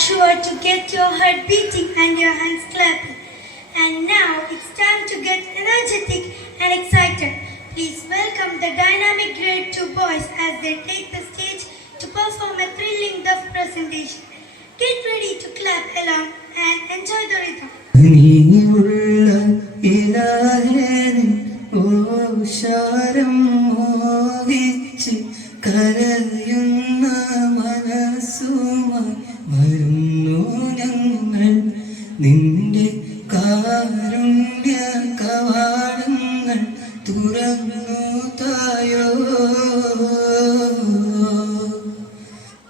sure to get your heart beating and your hands clapping. And now it's time to get energetic and excited. Please welcome the dynamic grade 2 boys as they take the stage to perform a thrilling dove presentation. Get ready to clap along and enjoy the rhythm. കരയുന്ന മനസ്സുമായി വരുന്നു ഞങ്ങൾ നിന്റെ കാരുണ്യ കവാടങ്ങൾ തുറന്നു തായോ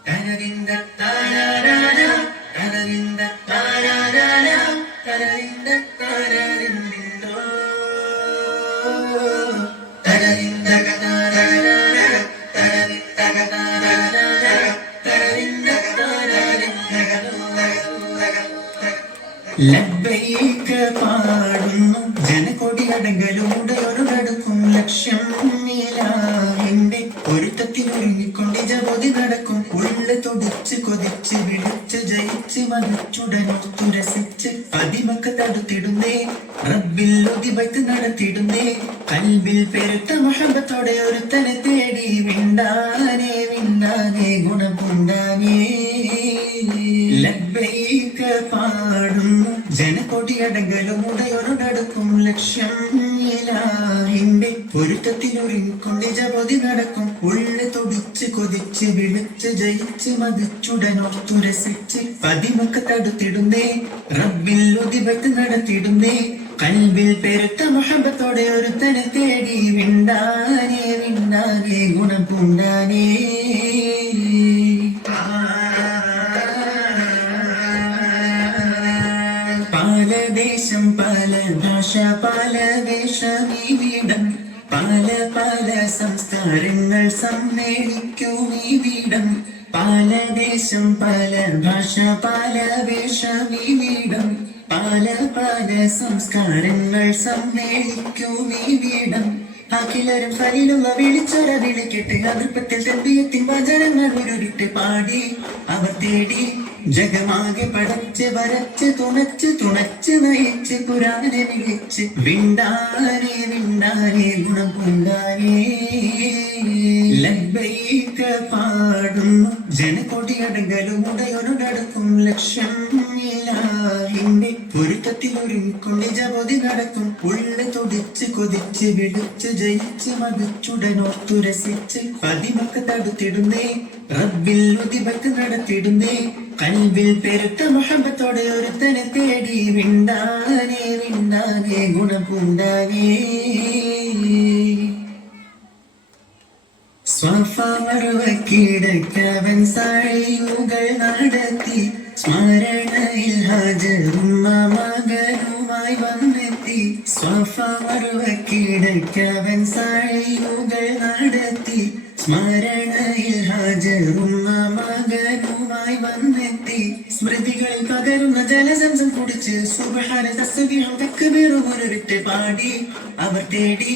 തരവിന്ദ താരാരാര തരവിന്ദ താരാരാര തരവിന്ദ താരാരിന്ദോ തരവിന്ദ ലബ്ബൈക പാടുന്നു ജനകൊടിയടങ്കലുടയൊരുടടുക്കും ലക്ഷ്യം നീലാവിന്റെ ഒരുത്തത്തിനൊരുങ്ങിക്കൊണ്ട് ജപതി നടക്കും ഉള്ളു തൊടിച്ച് കൊതിച്ച് വിളിച്ച് ജയിച്ച് മതിച്ചുടനോർത്തു രസിച്ച് പതിമക്ക് തടുത്തിടുന്നേ റബ്ബിൽ ഒതിവൈത്ത് നടത്തിടുന്നേ കൽബിൽ പെരുത്ത മഹബത്തോടെ ഒരുത്തനെ തേടി വിണ്ടാനേ വിണ്ടാനേ ഗുണം കൊണ്ടാനേ ലബ്ബൈക പാടുന്നു ജനകൊടിയടങ്കലും ഉടയൊരുടടുക്കും ലക്ഷ്യം ഇലാഹിന്റെ പൊരുത്തത്തിനൊരുങ്ങിക്കൊണ്ട് ജപതി നടക്കും ഉള്ളു തൊടിച്ച് കൊതിച്ച് വിളിച്ച് ജയിച്ച് മതിച്ചുടനോർത്തു രസിച്ച് പതിമക്ക് തടുത്തിടുന്നേ റബ്ബിൽ ഒതിവൈത്ത് നടത്തിടുന്നേ കൽബിൽ പെരുത്ത മഹബത്തോടെ ഒരുത്തനെ തേടി വിണ്ടാനേ വിണ്ടാനേ ഗുണം പൂണ്ടാനേ പല ദേശം പല ഭാഷ പല വേഷമീവിടം പല പല സംസ്കാരങ്ങൾ സമ്മേളിക്കും ഈ വീടം പല ദേശം പല ഭാഷ പല വേഷമീവിടം പല പല സംസ്കാരങ്ങൾ സമ്മേളിക്കും ഈ വീടം അഖിലരും ഫലിലുള്ള വിളിച്ചൊര വിളിക്കട്ടെ അതിർപ്പത്തിൽ തെന്തിയത്തിൻ വചനങ്ങൾ ഉരുവിട്ട് പാടി അവർ തേടി ജഗമാകെ പടച്ച് വരച്ച് തുണച്ച് നയിച്ച് പുരാനെ വിളിച്ച് വിണ്ടാനേ വിണ്ടാനേ ഗുണം പൂണ്ടാനേ ലബ്ബൈക പാടുന്നു ജനകൊടിയടങ്കലും ഉടയൊരുടടുക്കും ലക്ഷ്യം ഇലാഹിന്റെ പൊരുത്തത്തിനൊരുങ്ങിക്കൊണ്ട് ജപതി നടക്കും ഉള്ളു തൊടിച്ച് കൊതിച്ച് വിളിച്ച് ജയിച്ച് മതിച്ചുടനോർത്തു രസിച്ച് പതിമക്ക് തടുത്തിടുന്നേ റബ്ബിൽ ഒതിവൈത്ത് നടത്തിടുന്നേ കൽബിൽ പെരുത്ത മഹബത്തോടെ ഒരുത്തനെ തേടി വിണ്ടാനേ വിണ്ടാനേ ഗുണം പൂണ്ടാനേ സ്വഫമറുവക്കിടക്കവൻ സഴിയുകൾ നടത്തി സ്മരണയിൽ ഹാജറുമ്മ മകനുമായി വന്നെത്തി സ്വഫമറുവക്കിടക്കവൻ സഴിയുകൾ നടത്തി സ്മരണയിൽ ഹാജറുമ്മ മകനുമായി വന്നെത്തി സ്മൃതികളിൽ പകരുന്ന ജലസംസം കുടിച്ച് സുബ്ഹാന തസ്ബീഹും തക്ബീറും ഉരുവിട്ട് പാടി അവർ തേടി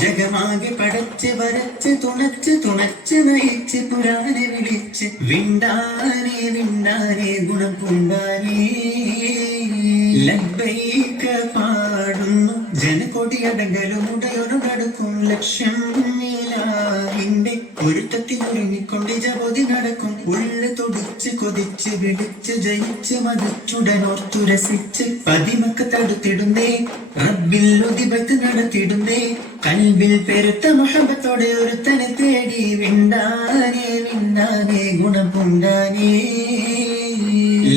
ജഗമാകെ പടച്ച് വരച്ച് തുണച്ച് നയിച്ച് പുരാനെ വിളിച്ച് വിണ്ടാനേ വിണ്ടാനേ ഗുണം പൂണ്ടാനേ ലബ്ബൈക പാടുന്നു ജനകൊടിയടങ്കലും ഉടയൊരുടടുക്കും ലക്ഷ്യം ഇലാഹിന്റെ പൊരുത്തത്തിനൊരുങ്ങിക്കൊണ്ട് ജപതി നടക്കും ഉള്ളു തൊടിച്ച് കൊതിച്ച് വിളിച്ച് ജയിച്ച് മതിച്ചുടനോർത്തു രസിച്ച് പതിമക്ക് തടുത്തിടുന്നേ റബ്ബിൽ ഒതിവൈത്ത് നടത്തിടുന്നേ കൽബിൽ പെരുത്ത മഹബത്തോടെ ഒരുത്തനെ തേടി വിണ്ടാനേ വിണ്ടാനേ ഗുണം പൂണ്ടാനേ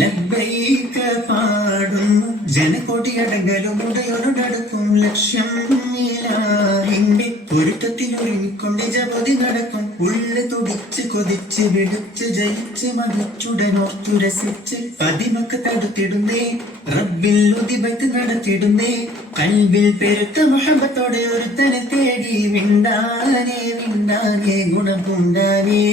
ലബ്ബൈക പാടുന്നു ജനകൊടിയടങ്കലും ഉടയൊരുടടുക്കും ലക്ഷ്യം ഇലാഹിന്റെ പൊരുത്തത്തിനൊരുങ്ങിക്കൊണ്ട് ജപതി നടക്കും ഉള്ളു തൊടിച്ച് കൊതിച്ച് വിളിച്ച് ജയിച്ച് മതിച്ചുടനോർത്തു രസിച്ച് പതിമക്ക് തടുത്തിടുന്നേ റബ്ബിൽ ഒതിവൈത്ത് നടത്തിടുന്നേ കൽബിൽ പെരുത്ത മഹബത്തോടെ ഒരുത്തനെ തേടി വിണ്ടാനേ വിണ്ടാനേ ഗുണം പൂണ്ടാനേ